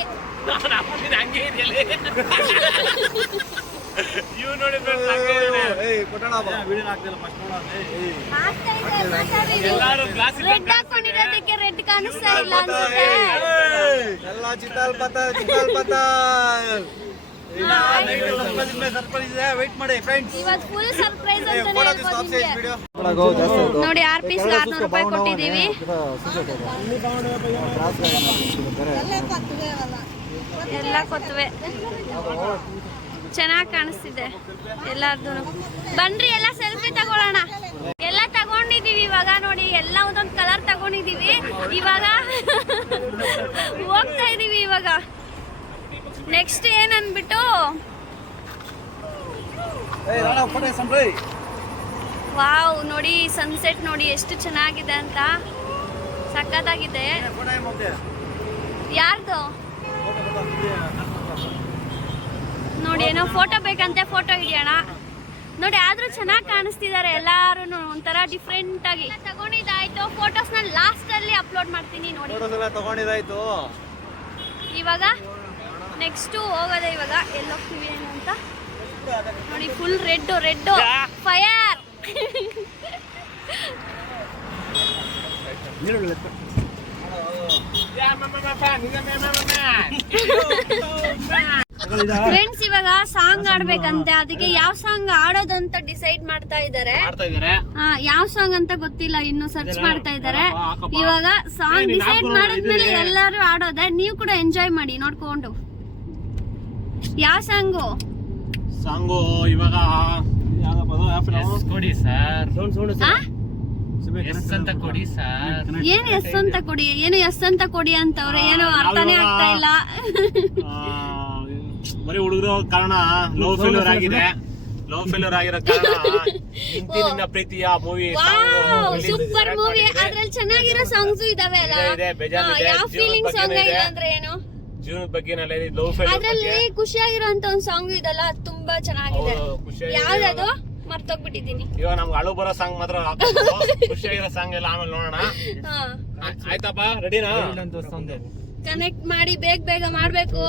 ರೆಡ್ ಹಾಕೊಂಡಿರೋದಕ್ಕೆ ರೆಡ್ ಕಾಣಿಸ್ತಾ ಇಲ್ಲ ಅನ್ಸುತ್ತೆ. ಇವತ್ತು ಫುಲ್ ಸರ್ಪ್ರೈಸ್ ಅಂತಾನೆ ಹೇಳ್ಬೋದು. ನೋಡಿ 6 ಪೀಸ್ 600 ರೂಪಾಯಿ ಕೊಟ್ಟಿದ್ದೀವಿ. ಎಲ್ಲ ಕೊತ್ತವೆ, ಚೆನ್ನಾಗಿ ಕಾಣಿಸ್ತಿದೆ ಎಲ್ಲಾರ್ದು. ಬನ್ರಿ ಎಲ್ಲ ಸೆಲ್ಫಿ ತಗೊಳ್ಳೋಣ. ಎಲ್ಲ ತಗೊಂಡಿದೀವಿ ಇವಾಗ. ನೋಡಿ ಎಲ್ಲ ಒಂದೊಂದು ಕಲರ್ ತಗೊಂಡಿದೀವಿ. ಇವಾಗ ಹೋಗ್ತಾ ಇದೀವಿ. ಇವಾಗ ನೆಕ್ಸ್ಟ್ ಏನನ್ಬಿಟ್ಟು ವಾವ್ ನೋಡಿ ಸನ್ಸೆಟ್ ನೋಡಿ ಎಷ್ಟು ಚೆನ್ನಾಗಿದೆ ಅಂತ, ಸಖತ್ತಾಗಿದೆ. ಯಾರ್ದು ನೋಡಿ, ಏನೋ ಫೋಟೋ ಬೇಕಂತೆ, ಫೋಟೋ ಹಿಡಿಯೋಣ ನೋಡಿ. ಆದ್ರೂ ಚೆನ್ನಾಗಿ ಕಾಣಿಸ್ತಿದ್ದಾರೆ ಎಲ್ಲಾರು, ಒಂಥರ ಡಿಫ್ರೆಂಟ್ ಆಗಿ ತಗೊಂಡಿದ್ದಾಯ್ತು. ಫೋಟೋಸ್ ನ ಲಾಸ್ಟ್ ಅಲ್ಲಿ ಅಪ್ಲೋಡ್ ಮಾಡ್ತೀನಿ ನೋಡಿ. ತಗೊಂಡಿದ್ದಾಯ್ತು. ಇವಾಗ ನೆಕ್ಸ್ಟ್ ಹೋಗೋದೆ, ಇವಾಗ ಎಲ್ಲಿ ಹೋಗ್ತೀವಿ ಏನು ಅಂತ ನೋಡಿ. Full red fire. ಫ್ರೆಂಡ್ಸ್ ಇವಾಗ ಸಾಂಗ್ ಆಡ್ಬೇಕಂತೆ, ಅದಕ್ಕೆ ಯಾವ ಸಾಂಗ್ ಆಡೋದಂತ ಡಿಸೈಡ್ ಮಾಡ್ತಾ ಇದ್ದಾರೆ. ಯಾವ ಸಾಂಗ್ ಅಂತ ಗೊತ್ತಿಲ್ಲ, ಇನ್ನು ಸರ್ಚ್ ಮಾಡ್ತಾ ಇದ್ದಾರೆ. ಇವಾಗ ಸಾಂಗ್ ಡಿಸೈಡ್ ಮಾಡಿದ್ಮೇಲೆ ಎಲ್ಲರೂ ಆಡೋದೆ. ನೀವು ಕೂಡ ಎಂಜಾಯ್ ಮಾಡಿ ನೋಡ್ಕೊಂಡು. ಯಾವ ಸಾಂಗು ಇವಾಗ ಕೊಡಿ ಸರ್, ಅಂತ ಕೊಡಿ ಸರ್. ಏನು ಎಸ್ ಅಂತ ಕೊಡಿ, ಏನು ಎಸ್ ಅಂತ ಕೊಡಿ ಅಂತವ್ರೆ, ಏನು ಅರ್ಥನೇ ಆಗ್ತಾ ಇಲ್ಲ. ಬರೀ ಹುಡುಗರು ಕಾರಣ ಲವ್ ಫೇಲ್ಯೂರ್ ಆಗಿರೋ ಕಾರಣ ನಿನ್ನ ಪ್ರೀತಿಯ ಮೂವಿ. ಸೂಪರ್ ಮೂವಿ, ಅದ್ರಲ್ಲಿ ಚೆನ್ನಾಗಿರೋ ಸಾಂಗ್ಸ್ ಇದಾವೆ ಅಲ್ಲ. ಯಾವ ಫೀಲಿಂಗ್ ಸಾಂಗ್ ಇಲ್ಲ ಅಂದ್ರೆ ಏನು, ಜೀವನದ ಬಗ್ಗೆ ಲವ್ ಫೇಲ್ಯೂರ್ ಅದ್ರಲ್ಲಿ ಖುಷಿಯಾಗಿರೋಂತ ಒಂದ್ ಸಾಂಗ್ ಇದಲ್ಲ, ಅದು ತುಂಬಾ ಚೆನ್ನಾಗಿದೆ. ಯಾವ್ದದು ಮರ್ತೋಗ್ಬಿಟ್ಟಿದೀನಿ. ಇವಾಗ ನಮ್ಗೆ ಅಳು ಬರೋ ಸಾಂಗ್ ಮಾತ್ರ ಖುಷಿಯಾಗಿರೋ ಸಾಂಗ್ ಎಲ್ಲ ಆಮೇಲೆ ನೋಡೋಣ. ಆಯ್ತಪ್ಪ, ರೆಡಿನಾ? ಕನೆಕ್ಟ್ ಮಾಡಿ ಬೇಗ ಮಾಡ್ಬೇಕು,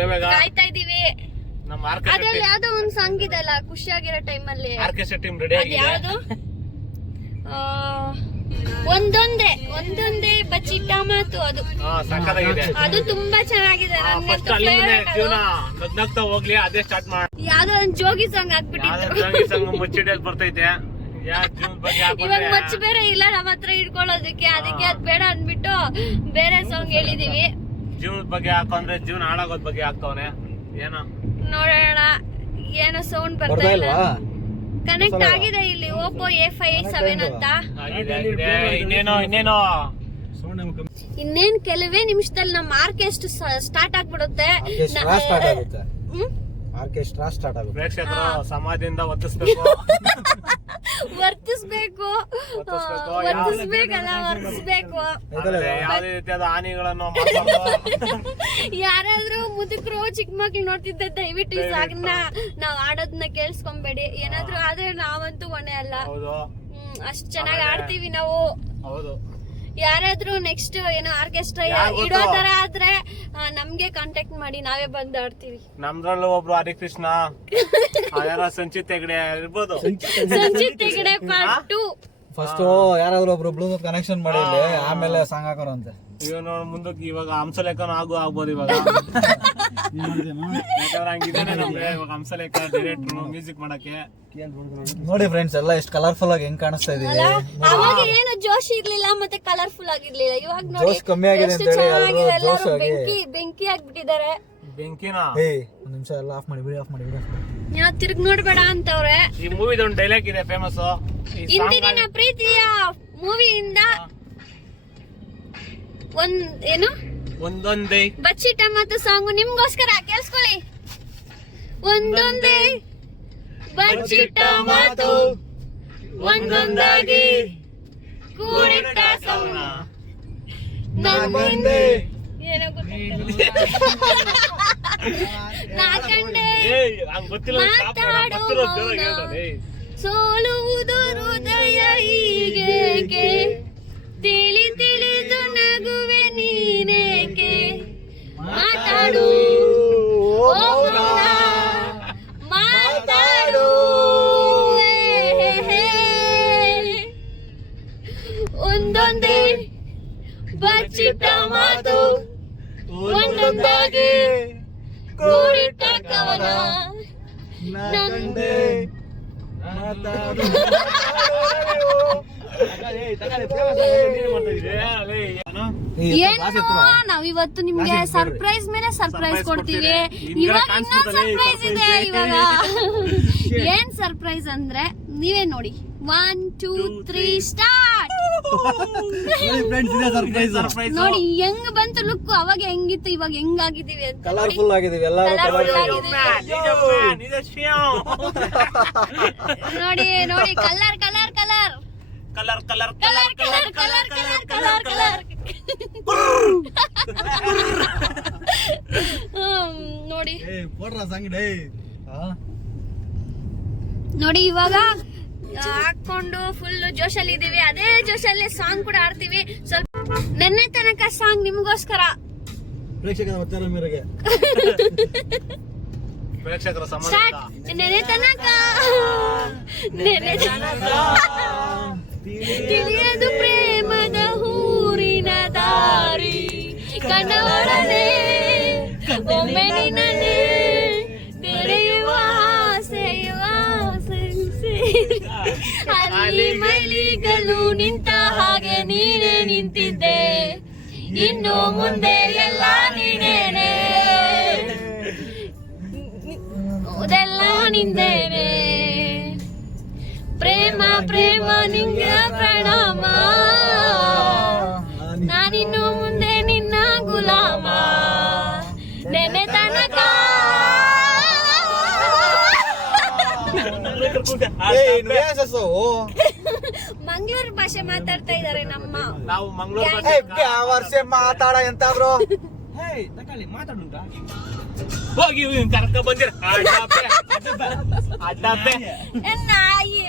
ಬೇಗ ಕಾಯ್ತಾ ಇದೀವಿ. ನಮ್ಮ ಅದ್ರಲ್ಲಿ ಯಾವ್ದೋ ಒಂದ್ ಸಾಂಗ್ ಇದೆಲ್ಲ ಖುಷಿಯಾಗಿರೋ ಟೈಮ್ ಅಲ್ಲಿ. ಆರ್ಕೆಸ್ಟ್ರಾ ಟೀಮ್ ರೆಡಿ ಆಗಿದೆ. ಯಾವ್ದು? ಒಂದೊಂದೇ ಬಚ್ಚಿಟ್ಟ ಮಾತು, ಅದು ಅದು ತುಂಬಾ ಚೆನ್ನಾಗಿದೆ. ನಗ್ನಗ್ತಾ ಹೋಗ್ಲಿ, ಅದೇ ಸ್ಟಾರ್ಟ್ ಮಾಡಿ. ಯಾವ್ದೋ ಒಂದ್ ಜೋಗಿ ಸಾಂಗ್ ಹಾಕ್ಬಿಟ್ಟಿದ್ರು. ಮುಚ್ಚಿಡಲ್ ಬರ್ತೈತೆ. ಇವಾಗ ಮಚ್ಚ ಬೇರೆ ಇಲ್ಲ ನಮ್ಮ ಹತ್ರ ಇಟ್ಕೊಳ್ಳೋದಕ್ಕೆ, ಅದಕ್ಕೆ ಅದ್ ಬೇಡ ಅಂದ್ಬಿಟ್ಟು ಬೇರೆ ಸಾಂಗ್ ಹೇಳಿದೀವಿ. ಜೀವನದ ಬಗ್ಗೆ ಹಾಕೊಂಡ್ರೆ ಜೀವನ ಹಾಳಾಗೋದ್ ಬಗ್ಗೆ ಹಾಕ್ತವನೆ. ಏನೋ ನೋಡೋಣ. ಏನೋ ಸೌಂಡ್ ಬರ್ತಾ ಇಲ್ಲ. ಕನೆಕ್ಟ್ ಆಗಿದೆ ಇಲ್ಲಿ Oppo A57 ಅಂತ. ಇನ್ನೇನ್ ಕೆಲವೇ ನಿಮಿಷದಲ್ಲಿ ನಮ್ಮ ಆರ್ಕೆಸ್ಟ್ರಾ ಸ್ಟಾರ್ಟ್ ಆಗ್ಬಿಡುತ್ತೆ. ಆರ್ಕೆಸ್ಟ್ರಾ ಸ್ಟಾರ್ಟ್ ಆಗುತ್ತೆ. ಪ್ರೇಕ್ಷಕರು ಸಮಾಜದಿಂದ ವರ್ತಿಸ್ಬೇಕಲ್ಲ, ವರ್ತಿಸ್ಬೇಕು. ಯಾವುದೇ ರೀತಿಯಾದ ಹಾನಿಗಳನ್ನು ಯಾರಾದ್ರೂ ಮುದುಕರು ಚಿಕ್ಕ ಮಕ್ಳು ನೋಡ್ತಿದ್ದ ದಯವಿಟ್ಟು ಈ ಸಾಂಗ್ನ ನಾವ್ ಆಡೋದನ್ನ ಕೇಳಿಸ್ಕೊಂಬೇಡಿ. ಏನಾದ್ರೂ ಆದ್ರೆ ನಾವಂತೂ ಹೊಣೆ ಅಲ್ಲ. ಅಷ್ಟ್ ಚೆನ್ನಾಗಿ ಆಡ್ತೀವಿ ನಾವು. ಯಾರಾದ್ರೂ ನೆಕ್ಸ್ಟ್ ಏನೋ ಆರ್ಕೆಸ್ಟ್ರಾ ಇಡೋ ತರ ಆದ್ರೆ ನಮ್ಗೆ ಕಾಂಟ್ಯಾಕ್ಟ್ ಮಾಡಿ, ನಾವೇ ಬಂದು ಆಡ್ತೀವಿ. ನಮ್ದ್ರಲ್ಲೂ ಒಬ್ರು ಹರಿಕೃಷ್ಣ, ಸಂಚಿತ್ ಹೆಗಡೆ ಇರ್ಬೋದು. ಸಂಚಿತ್ ಹೆಗಡೆ ಪಾರ್ಟ್ 2. ಫಸ್ಟ್ ಯಾರಾದ್ರೂ ಒಬ್ರು ಬ್ಲೂಟೂತ್ ಕನೆಕ್ಷನ್ ಮಾಡಿ, ಆಮೇಲೆ ಸಾಂಗ್ ಹಾಕೋರಂತೆ. ಇವಾಗ ಮುಂದಕ್ಕೆ ಇವಾಗ ಹಂಸಲೇಖನ ಆಗ್ಬೋದು. ಇವಾಗ ಹಂಗಿದ್ದೇನೆ ನಮ್ಗೆ ಇವಾಗ ಹಂಸಲೇಖ ಡೈರೆಕ್ಟರ್ ಮ್ಯೂಸಿಕ್ ಮಾಡಕ್ಕೆ. ನೋಡಿ ಫ್ರೆಂಡ್ಸ್, ಎಲ್ಲ ಎಷ್ಟು ಕಲರ್ಫುಲ್ ಆಗಿ ಹೆಂಗ್ ಕಾಣಿಸ್ತಾ ಇದೀವಿ. ಅವಾಗ ಏನು ಜೋಶ್ ಇರ್ಲಿಲ್ಲ, ಮತ್ತೆ ಕಲರ್ಫುಲ್ ಆಗಿರ್ಲಿಲ್ಲ. ಇವಾಗ ನೋಡಿ ಜೋಶ್ ಕಮ್ಮಿ ಆಗಿದೆ ಅಂತ ಹೇಳಿ ಬೆಂಕಿ ಆಗ್ಬಿಟ್ಟಿದ್ದಾರೆ. ಬೆಂಕಿನಾ? ಒಂದ್ ನಿಮಿಷ ಎಲ್ಲ ಆಫ್ ಮಾಡಿ ಬಿಡಿ. ಯಾವ ತಿರ್ಗ್ ನೋಡ್ಬೇಡ ಅಂತವ್ರೆ. ಈ ಮೂವಿದ ಒಂದು ಡೈಲಾಗ್ ಇದೆ ಫೇಮಸ್. ಇಂದಿನ ಪ್ರೀತಿಯ ಮೂವಿಯಿಂದ ಏನು ಒಂದೊಂದೇ ಬಚ್ಚಿಟ್ಟ ಮಾತು ಸಾಂಗು ನಿಮ್ಗೋಸ್ಕರ ಕೇಳಿಸ್ಕೊಳ್ಳಿ. ಒಂದೊಂದೇ ಬಚ್ಚಿಟ್ಟ ಮಾತು, ಒಂದೊಂದಾಗಿ ಕೂಡಿಟ್ಟ ಸೌನ, ನಮ್ಮಂದೆ ಏನೋ ನಾ ಕಂಡೆ ಮಾತಾಡೋ ಸೋಲುವುದು ಹೃದಯ ಹೀಗೇಕೆ, ತಿಳಿದು ನಗುವೆ ನೀನೇಕೆ, ಮಾತಾಡು ಮಾತಾಡು, ಒಂದೊಂದೇ ಬಚ್ಚಿಟ್ಟ ಮಾತು, ಒಂದೊಂದಾಗಿ ಕೂಡಿಟ್ಟ ಕವನ, ನಂದೇ ನಾವಿವತ್ತು ನಿಮ್ಗೆ ಸರ್ಪ್ರೈಸ್ ಮೇಲೆ ಸರ್ಪ್ರೈಸ್ ಕೊಡ್ತೀವಿ. ಇವಾಗ ಇನ್ನೊಂದು ಸರ್ಪ್ರೈಸ್ ಇದೆ. ಇವಾಗ ಏನ್ ಸರ್ಪ್ರೈಸ್ ಅಂದ್ರೆ ನೀವೇ ನೋಡಿ. 1 2 3 ಸ್ಟಾರ್ಟ್. ಫ್ರೆಂಡ್ಸ್ ಇದೆ ಸರ್ಪ್ರೈಸ್. ನೋಡಿ ಹೆಂಗ್ ಬಂತು ಲುಕ್, ಅವಾಗ ಹೆಂಗಿತ್ತು ಇವಾಗ ಹೆಂಗಾಗಿದ್ದೀವಿ ಅಂತ. ಕಲರ್ಫುಲ್ ಆಗಿದೀವಿ ಎಲ್ಲರೂ. ನೋಡಿ ನೋಡಿ colour colour colour colour colour colour colour colour colour colour colour. ನೋಡಿ ನೋಡಿ ಇವಾಗ ಹಾಕೊಂಡು ಫುಲ್ ಜೋಶಲ್ಲಿ ಇದೀವಿ. ಅದೇ ಜೋಶಲ್ಲಿ ಸಾಂಗ್ ಕೂಡ ಆಡ್ತೀವಿ. ಸ್ವಲ್ಪ ನೆನ್ನೆ ತನಕ ಸಾಂಗ್ ನಿಮ್ಗೋಸ್ಕರ ಪ್ರೇಕ್ಷಕರ ಒತ್ತಾರ ಮೇರೆಗೆ ಪ್ರೇಕ್ಷಕರ ಸ್ಟಾರ್ಟ್. ನೆನ್ನೆ ತನಕ ನೆನ್ನೆ ತನಕ ತಿಳಿಯದು ಪ್ರೇಮದ ಹೂರಿನ ದಾರಿ, ಕಣ್ಣೊಡನೆ ಒಮ್ಮೆ ನಿನ್ನನೆ ತೆರೆಯುವ ಆಸೆಯುವ ಅಲ್ಲಿ ಮೈಲಿಗಲು ನಿಂತ ಹಾಗೆ ನೀನೇ ನಿಂತಿದ್ದೆ, ಇನ್ನು ಮುಂದೆ ಎಲ್ಲ ನೀನೇನೆ, ಅದೆಲ್ಲ ನಿಂದೇನೆ. ಪ್ರೇಮ ಪ್ರೇಮ ನಿಂಗ ಪ್ರಣಾಮ, ನಾನಿನ್ನು ಮುಂದೆ ನಿನ್ನ ಗುಲಾಮ. ನೆನೆ ತನಕ ಮಂಗಳೂರು ಭಾಷೆ ಮಾತಾಡ್ತಾ ಇದಾರೆ ನಮ್ಮ. ನಾವು ಮಂಗಳೂರು ವರ್ಷ ಮಾತಾಡ ಎಂತಾದ್ರು ಮಾತಾಡುಂಟಾ ಹೋಗಿ ಕರ್ಕ ಬಂದಿರ ಅಡ್ಡಾಪೆ ನಾಯಿ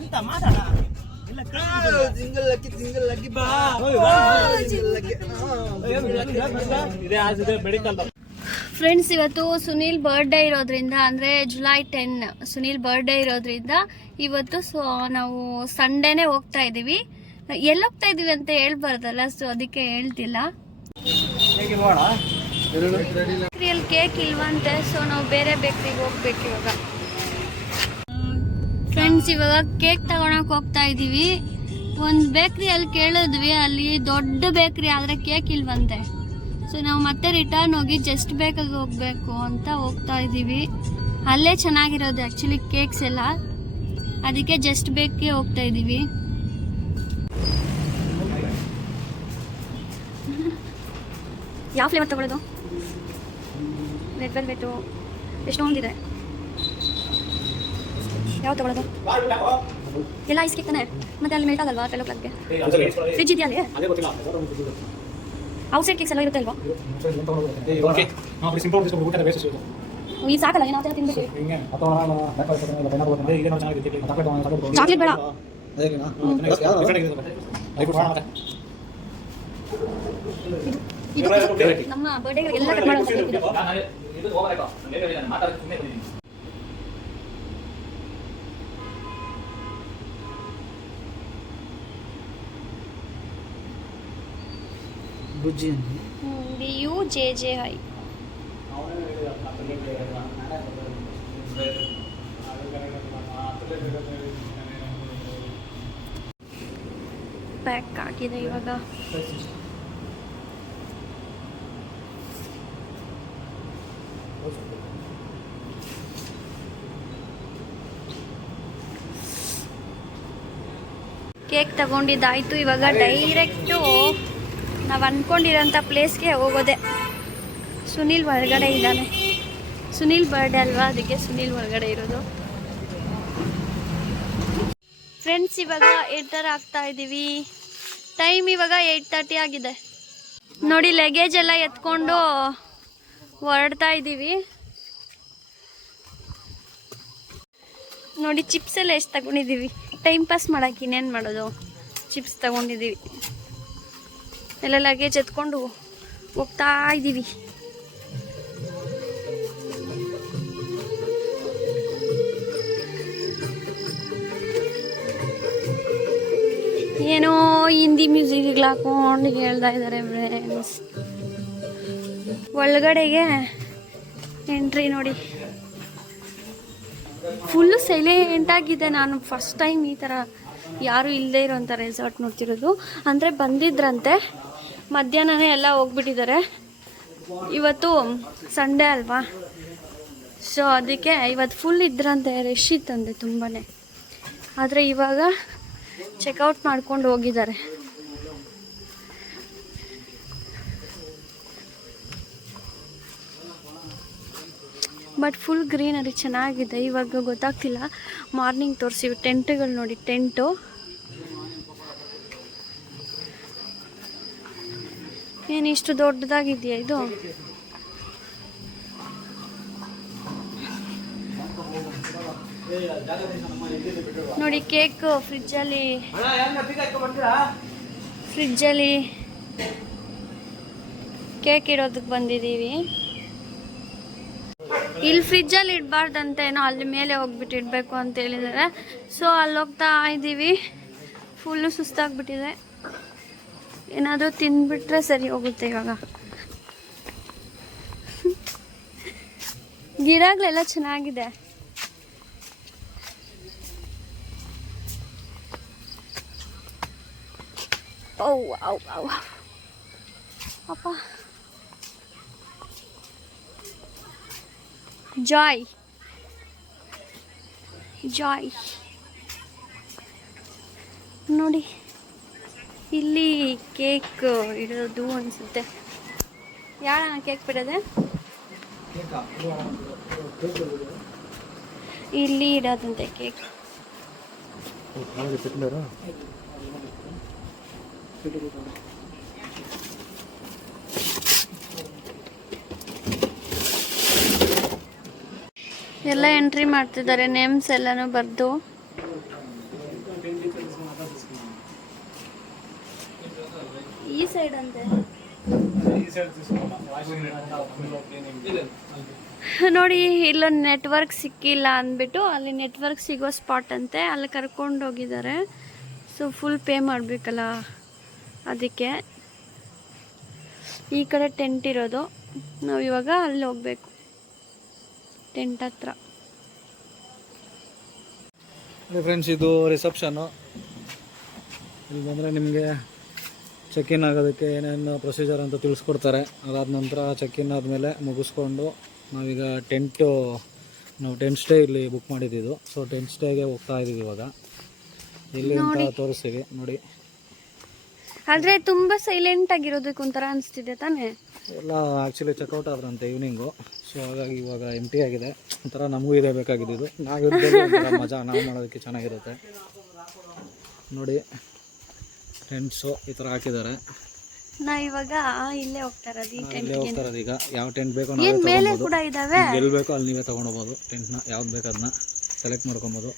ಎಂತ ಮಾತಾಡ ಫ್ರೆಂಡ್ಸ್, ಇವತ್ತು ಸುನೀಲ್ ಬರ್ಡೇ ಇರೋದ್ರಿಂದ, ಅಂದರೆ ಜುಲೈ 10 ಸುನೀಲ್ ಬರ್ಡೇ ಇರೋದ್ರಿಂದ ಇವತ್ತು ನಾವು ಸಂಡೇನೆ ಹೋಗ್ತಾ ಇದ್ದೀವಿ. ಎಲ್ಲಿ ಹೋಗ್ತಾ ಇದ್ದೀವಿ ಅಂತ ಹೇಳ್ಬಾರ್ದಲ್ಲ, ಸೊ ಅದಕ್ಕೆ ಹೇಳ್ತಿಲ್ಲ. ಬೇಕ್ರಿಯಲ್ಲಿ ಕೇಕ್ ಇಲ್ವಂತೆ, ಸೊ ನಾವು ಬೇರೆ ಬೇಕ್ರಿಗೆ ಹೋಗ್ಬೇಕು ಇವಾಗ. ಫ್ರೆಂಡ್ಸ್, ಇವಾಗ ಕೇಕ್ ತಗೊಳಕ್ ಹೋಗ್ತಾ ಇದ್ದೀವಿ. ಒಂದು ಬೇಕ್ರಿಯಲ್ಲಿ ಕೇಳಿದ್ವಿ, ಅಲ್ಲಿ ದೊಡ್ಡ ಬೇಕ್ರಿ ಆದರೆ ಕೇಕ್ ಇಲ್ವಂತೆ. ಸೊ ನಾವು ಮತ್ತೆ ರಿಟರ್ನ್ ಹೋಗಿ ಜಸ್ಟ್ ಬೇಕಾಗಿ ಹೋಗ್ಬೇಕು ಅಂತ ಹೋಗ್ತಾ ಇದ್ದೀವಿ. ಅಲ್ಲೇ ಚೆನ್ನಾಗಿರೋದು ಆ್ಯಕ್ಚುಲಿ ಕೇಕ್ಸ್ ಎಲ್ಲ, ಅದಕ್ಕೆ ಜಸ್ಟ್ ಬೇಕ್ಗೆ ಹೋಗ್ತಾ ಇದ್ದೀವಿ. ಯಾವ ಫ್ಲೇವರ್ ತಗೊಳ್ಳೋದು? ರೆಡ್ ವೆಲ್ವೆಟು ಎಷ್ಟೊಂದಿದೆ, ಯಾವ ತಗೊಳ್ಳೋದು? ಎಲ್ಲ ಐಸ್ ಕೇಕ್ ತಾನೆ, ಮತ್ತೆ ಅಲ್ಲಿ ಮೆಲ್ಟ್ ಆಗಲ್ವಾ 12 o'clockಗೆ? ಫ್ರಿಜ್ ಇದೆಯಾ ಅಲ್ಲಿ? ಔಟ್ಸೈಡ್ ಕೇಕ್ಸ್ ಎಲ್ಲ ಇರುತ್ತೆ ಅಲ್ವಾ? ಈ ಸಾಕಲ್ಲ, ಏನು ಆ ತಿನ್ಬೇಕು. ಚಾಕ್ಲೇಟ್ ಬೇಡ. ಇದು ನಮ್ಮ ಬರ್ಡೇಗೆ ಎಲ್ಲ ಕಟ್ ಮಾಡೋದು. BUJJI ಪ್ಯಾಕ್ ಆಗಿದೆ ಇವಾಗ. ಕೇಕ್ ತಗೊಂಡಿದ್ದಾಯ್ತು. ಇವಾಗ ಡೈರೆಕ್ಟು ನಾವು ಅಂದ್ಕೊಂಡಿರೋಂಥ ಪ್ಲೇಸ್ಗೆ ಹೋಗೋದೆ. ಸುನೀಲ್ ಹೊರಗಡೆ ಇದ್ದಾನೆ. ಸುನೀಲ್ ಬರ್ಡೇ ಅಲ್ವಾ, ಅದಕ್ಕೆ ಸುನೀಲ್ ಹೊರಗಡೆ ಇರೋದು. ಫ್ರೆಂಡ್ಸ್, ಇವಾಗ ಎಂಟರ್ ಆಗ್ತಾ ಇದ್ದೀವಿ. ಟೈಮ್ ಇವಾಗ 8:30 ಆಗಿದೆ. ನೋಡಿ, ಲಗೇಜ್ ಎಲ್ಲ ಎತ್ಕೊಂಡು ಹೊರಡ್ತಾ ಇದ್ದೀವಿ. ನೋಡಿ, ಚಿಪ್ಸ್ ಎಲ್ಲ ಎಷ್ಟು ತಗೊಂಡಿದ್ದೀವಿ. ಟೈಮ್ ಪಾಸ್ ಮಾಡೋಕೆ ಇನ್ನೇನು ಮಾಡೋದು, ಚಿಪ್ಸ್ ತಗೊಂಡಿದ್ದೀವಿ. ಎಲ್ಲ ಲಗೇಜ್ ಎತ್ಕೊಂಡು ಹೋಗ್ತಾ ಇದ್ದೀವಿ. ಏನೋ ಹಿಂದಿ ಮ್ಯೂಸಿಕ್ ಹಾಕೊಂಡು ಹೇಳ್ತಾ ಇದ್ದಾರೆ ಫ್ರೆಂಡ್ಸ್. ಒಳಗಡೆಗೆ ಎಂಟ್ರಿ ನೋಡಿ, ಫುಲ್ಲು ಸೈಲೆಂಟ್ ಆಗಿದೆ. ನಾನು ಫಸ್ಟ್ ಟೈಮ್ ಈ ಥರ ಯಾರೂ ಇಲ್ಲದೆ ಇರೋಂಥ ರೆಸಾರ್ಟ್ ನೋಡ್ತಿರೋದು. ಅಂದರೆ ಬಂದಿದ್ರಂತೆ, ಮಧ್ಯಾಹ್ನನೇ ಎಲ್ಲ ಹೋಗ್ಬಿಟ್ಟಿದ್ದಾರೆ. ಇವತ್ತು ಸಂಡೇ ಅಲ್ವಾ, ಸೊ ಅದಕ್ಕೆ ಇವತ್ತು ಫುಲ್ ಇದ್ರಂತೆ, ರಶ್ ಇತ್ತಂತೆ ತುಂಬಾ. ಆದರೆ ಇವಾಗ ಚೆಕ್ಔಟ್ ಮಾಡ್ಕೊಂಡು ಹೋಗಿದ್ದಾರೆ. ಬಟ್ ಫುಲ್ ಗ್ರೀನರಿ ಚೆನ್ನಾಗಿದೆ. ಇವಾಗ ಗೊತ್ತಾಗ್ತಿಲ್ಲ, ಮಾರ್ನಿಂಗ್ ತೋರಿಸಿವಿ. ಟೆಂಟ್ಗಳು ನೋಡಿ, ಟೆಂಟು ಏನು ಇಷ್ಟು ದೊಡ್ಡದಾಗಿದೆಯಾ ಇದು? ನೋಡಿ ಕೇಕ್ ಫ್ರಿಜ್ಜಲ್ಲಿ ಕೇಕ್ ಇಡೋದಕ್ಕೆ ಬಂದಿದ್ದೀವಿ. ಇಲ್ಲಿ ಫ್ರಿಜ್ಜಲ್ಲಿ ಇಡಬಾರ್ದಂತ ಏನೋ ಅಲ್ಲಿ ಮೇಲೆ ಹೋಗ್ಬಿಟ್ಟು ಇಡಬೇಕು ಅಂತ ಹೇಳಿದ್ದಾರೆ. ಸೊ ಅಲ್ಲಿ ಹೋಗ್ತಾ ಇದ್ದೀವಿ. ಫುಲ್ಲು ಸುಸ್ತಾಗ್ಬಿಟ್ಟಿದೆ. ಏನಾದರೂ ತಿಂದ್ಬಿಟ್ರೆ ಸರಿ ಹೋಗುತ್ತೆ. ಇವಾಗ ಗಿಡಗಳೆಲ್ಲ ಚೆನ್ನಾಗಿದೆ. ಓ ಔ ಔ ಅಪ್ಪ. ಜಾಯ್ ಜಾಯ್ ನೋಡಿ, ಇಲ್ಲಿ ಕೇಕ್ ಇಡೋದು ಅನಿಸುತ್ತೆ. ಯಾರಣ್ಣ ಕೇಕ್ ಬಿಡೋದೆ? ಇಲ್ಲಿ ಇಡೋದಂತೆ ಕೇಕ್. ಎಲ್ಲ ಎಂಟ್ರಿ ಮಾಡ್ತಿದ್ದಾರೆ, ನೇಮ್ಸ್ ಎಲ್ಲಾನು ಬರ್ದು. ಈ ಸೈಡ್ ಅಂತೆ ನೋಡಿ. ಇಲ್ಲೊಂದು ನೆಟ್ವರ್ಕ್ ಸಿಕ್ಕಿಲ್ಲ ಅಂದ್ಬಿಟ್ಟು ಅಲ್ಲಿ ನೆಟ್ವರ್ಕ್ ಸಿಗೋ ಸ್ಪಾಟ್ ಅಂತೆ, ಅಲ್ಲಿ ಕರ್ಕೊಂಡು ಹೋಗಿದ್ದಾರೆ. ಸೊ ಫುಲ್ ಪೇ ಮಾಡಬೇಕಲ್ಲ, ಅದಕ್ಕೆ ಈ ಕಡೆ ಟೆಂಟ್ ಇರೋದು. ನಾವು ಇವಾಗ ಅಲ್ಲಿ ಹೋಗ್ಬೇಕು, ಟೆಂಟ್ ಹತ್ರ. ಫ್ರೆಂಡ್ಸ್, ಇದು ರಿಸೆಪ್ಷನ್ನು. ಇಲ್ಲಿ ಬಂದರೆ ನಿಮಗೆ ಚೆಕ್ ಇನ್ ಆಗೋದಕ್ಕೆ ಏನೇನು ಪ್ರೊಸೀಜರ್ ಅಂತ ತಿಳಿಸ್ಕೊಡ್ತಾರೆ. ಅದಾದ ನಂತರ ಚೆಕ್ ಇನ್ ಆದಮೇಲೆ ಮುಗಿಸ್ಕೊಂಡು ನಾವೀಗ ನಾವು ಟೆಂಟ್ ಸ್ಟೇ ಇಲ್ಲಿ ಬುಕ್ ಮಾಡಿದ್ದು. ಸೊ ಟೆಂಟ್ ಸ್ಟೇಗೆ ಹೋಗ್ತಾ ಇದ್ದೀವಿ ಇವಾಗ. ಇಲ್ಲಿ ಅಂತ ತೋರಿಸ್ತೀವಿ ನೋಡಿ. ಆದರೆ ತುಂಬ ಸೈಲೆಂಟ್ ಆಗಿರೋದಕ್ಕೆ ಒಂಥರ ಅನಿಸ್ತಿದೆ ತಾನೇ? ಎಲ್ಲ ಆ್ಯಕ್ಚುಲಿ ಚೆಕ್ಔಟ್ ಆದ್ರಂತೆ ಈವ್ನಿಂಗು. ಸೊ ಹಾಗಾಗಿ ಇವಾಗ ಎಂಟಿ ಆಗಿದೆ. ಒಂಥರ ನಮಗೂ ಇದೇ ಬೇಕಾಗಿದ್ದು. ನಾವಿರೋದ್ರಲ್ಲಿ ಮಜಾ ನಾವು ಮಾಡೋದಕ್ಕೆ ಚೆನ್ನಾಗಿರುತ್ತೆ ನೋಡಿ. ಟೆಂಟ್ಸು ಈ ಥರ ಹಾಕಿದ್ದಾರೆ. ನಾವಿವಾಗ ಇಲ್ಲೇ ಹೋಗ್ತಾ ಇರೋದು, ಈ ಇಲ್ಲೇ ಹೋಗ್ತಾ ಇರೋದು. ಈಗ ಯಾವ ಟೆಂಟ್ ಬೇಕೋ ಏನು ಮೇಲೆ ಕೂಡ ಇದ್ದಾವೆ. ಎಲ್ಲಿ ಬೇಕೋ ಅಲ್ಲಿ ನೀವೇ ತೊಗೊಂಡೋಗ್ಬೋದು. ಟೆಂಟ್ನ ಯಾವ್ದು ಬೇಕು ಅದನ್ನ ಸೆಲೆಕ್ಟ್ ಮಾಡ್ಕೊಬೋದು.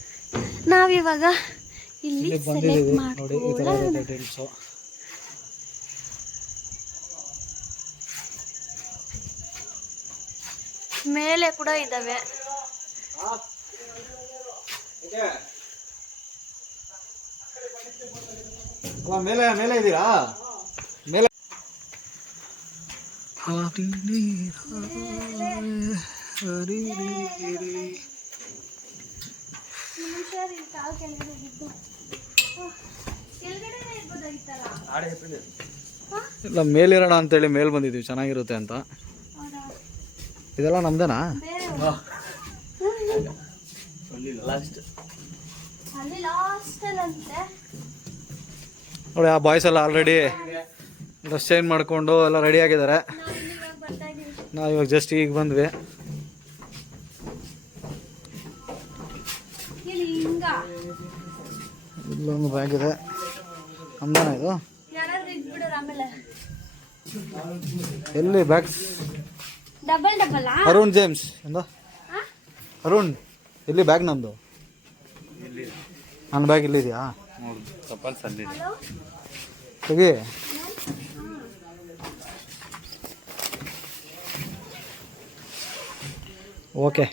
ನಾವಿವಾಗ ಇಲ್ಲಿ ಬಂದಿದ್ದೀವಿ ನೋಡಿ. ಈ ಥರ ಇರುತ್ತೆ ಟೆಂಟ್ಸು. ಮೇಲೆ ಕೂಡ ಇದ್ದಾವೆ. ಮೇಲೆ ಮೇಲೆ ಇದ್ದೀರಾ? ಮೇಲೆ ಇಲ್ಲ, ಮೇಲಿರೋಣ ಅಂತೇಳಿ ಮೇಲ್ ಬಂದಿದ್ದೀವಿ, ಚೆನ್ನಾಗಿರುತ್ತೆ ಅಂತ. ಇದೆಲ್ಲ ನಮ್ದೇನಾ? ನೋಡಿ, ಆ ಬಾಯ್ಸ್ ಎಲ್ಲ ಆಲ್ರೆಡಿ ಡ್ರೆಸ್ ಚೇಂಜ್ ಮಾಡಿಕೊಂಡು ಎಲ್ಲ ರೆಡಿ ಆಗಿದ್ದಾರೆ. ನಾವು ಇವಾಗ ಜಸ್ಟ್ ಈಗ ಬಂದ್ವಿ. ಇಲ್ಲೊಂದು ಬ್ಯಾಗ್ ಇದೆ. ನಮ್ದೇನಾ ಇದು? ಎಲ್ಲಿ ಬ್ಯಾಗ್ಸ್? ಅರುಣ್ ಜೇಮ್ಸ್ ಎಂದ? ಅರುಣ್, ಎಲ್ಲಿ ಬ್ಯಾಗ್ ನಮ್ಮದು? ನನ್ನ ಬ್ಯಾಗ್ ಇಲ್ಲಿದೆಯಾ? ತೆಗಿ. ಓಕೆ,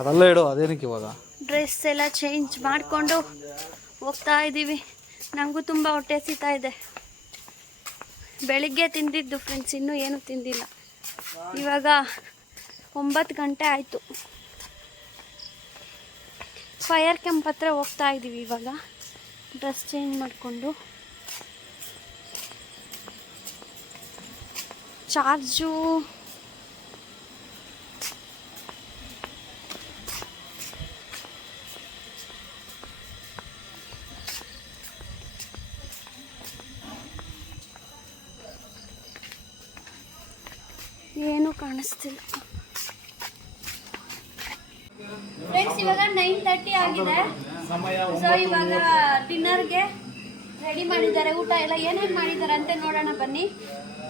ಅದೆಲ್ಲ ಇಡು. ಅದೇನಕ್ಕೆ ಇವಾಗ ಡ್ರೆಸ್ ಎಲ್ಲ ಚೇಂಜ್ ಮಾಡಿಕೊಂಡು ಹೋಗ್ತಾ ಇದ್ದೀವಿ. ನನಗೂ ತುಂಬ ಹೊಟ್ಟೆ ಹಸಿತಾ ಇದೆ. ಬೆಳಿಗ್ಗೆ ತಿಂದಿದ್ದು ಫ್ರೆಂಡ್ಸ್, ಇನ್ನೂ ಏನೂ ತಿಂದಿಲ್ಲ. ಇವಾಗ 9 ಗಂಟೆ ಆಯಿತು. ಫೈರ್ ಕ್ಯಾಂಪ್ ಹತ್ರ ಹೋಗ್ತಾ ಇದ್ದೀವಿ ಇವಾಗ, ಡ್ರೆಸ್ ಚೇಂಜ್ ಮಾಡಿಕೊಂಡು. ಚಾರ್ಜು ಕಾಣಿಸ್ತಿಲ್ಲ ಫ್ರೆಂಡ್ಸ್. ಇವಾಗ 9:30 ಆಗಿದೆ. ಸೊ ಇವಾಗ ಡಿನ್ನರ್ಗೆ ರೆಡಿ ಮಾಡಿದ್ದಾರೆ. ಊಟ ಎಲ್ಲ ಏನೇನು ಮಾಡಿದ್ದಾರೆ ಅಂತ ನೋಡೋಣ ಬನ್ನಿ.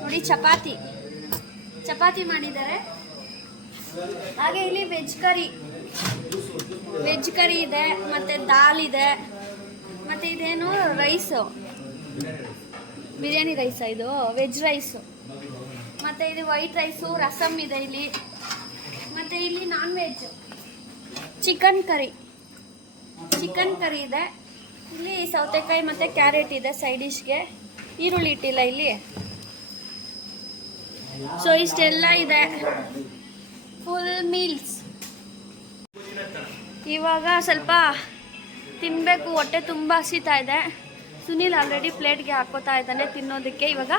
ನೋಡಿ, ಚಪಾತಿ ಮಾಡಿದ್ದಾರೆ. ಹಾಗೆ ಇಲ್ಲಿ ವೆಜ್ ಕರಿ ಇದೆ, ಮತ್ತು ದಾಲ್ ಇದೆ, ಮತ್ತು ಇದೇನು ರೈಸು, ಬಿರಿಯಾನಿ ರೈಸ, ಇದು ವೆಜ್ ರೈಸು, ಮತ್ತು ಇದು ವೈಟ್ ರೈಸು, ರಸಮ್ ಇದೆ ಇಲ್ಲಿ, ಮತ್ತು ಇಲ್ಲಿ ನಾನ್ ವೆಜ್ ಚಿಕನ್ ಕರಿ ಇದೆ. ಇಲ್ಲಿ ಸೌತೆಕಾಯಿ ಮತ್ತು ಕ್ಯಾರೆಟ್ ಇದೆ ಸೈಡ್ ಡಿಶ್ಗೆ. ಈರುಳ್ಳಿ ಇಟ್ಟಿಲ್ಲ ಇಲ್ಲಿ. ಸೊ ಇಷ್ಟೆಲ್ಲ ಇದೆ, ಫುಲ್ ಮೀಲ್ಸ್. ಇವಾಗ ಸ್ವಲ್ಪ ತಿನ್ನಬೇಕು, ಹೊಟ್ಟೆ ತುಂಬ ಹಸಿತಾ ಇದೆ. ಸುನಿಲ್ ಆಲ್ರೆಡಿ ಪ್ಲೇಟ್ಗೆ ಹಾಕೋತಾ ಇದ್ದಾನೆ ತಿನ್ನೋದಕ್ಕೆ. ಇವಾಗ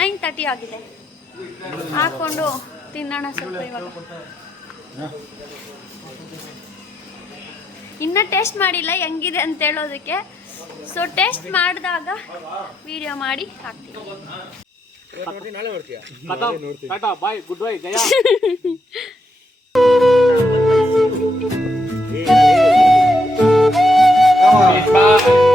9:30 ಆಗಿದೆ. ಹಾಕ್ಕೊಂಡು ತಿನ್ನೋಣ ಸ್ವಲ್ಪ. ಇವಾಗ ಇನ್ನೂ ಟೇಸ್ಟ್ ಮಾಡಿಲ್ಲ ಹೆಂಗಿದೆ ಅಂತ ಹೇಳೋದಕ್ಕೆ. ಸೊ ಟೇಸ್ಟ್ ಮಾಡಿದಾಗ ವಿಡಿಯೋ ಮಾಡಿ ಹಾಕ್ತೀನಿ. ಬಾಯ್, ಗುಡ್ ಬೈ, ಜಯ. Bye.